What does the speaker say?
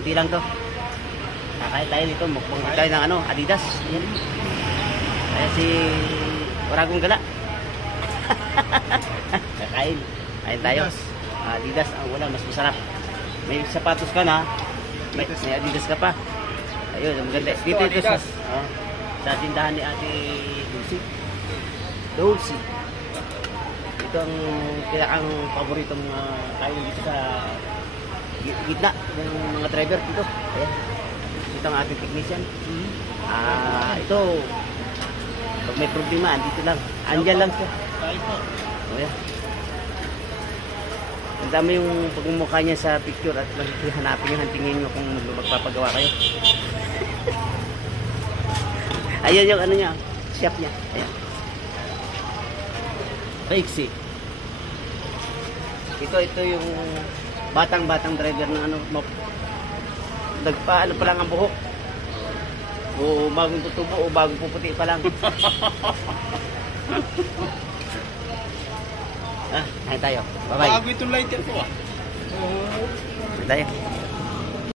Konti lang to. Kakain tayo dito. Mukbang tayo ng ano, Adidas. Ayan. Kaya si Waragong Gala. Kakain. Kain tayo. Adidas ang wala, mas masarap. May sapatos ka na. May Adidas ka pa. Ayun, maganda. Dito ito sa tindahan ni Ate Dulce. Ito ang pinakang paboritong kain dito sa gitna ng mga driver dito. Ayan. Ito ang ating technician. Ito, pag may problema, andito lang. Andyan lang siya. Ayan. Ang dami yung pagmumukha niya sa picture at hanapin nyo, hantingin nyo kung magpapagawa kayo. Ayan yung ano niya, shop niya. Ayan. Rexy. Ito yung batang driver ng ano, nagpaano pa lang ang buhok. O bagong tutubo o bagong puputi pa lang. Kain tayo. Bye-bye. Bago itong lighter ko Kain tayo.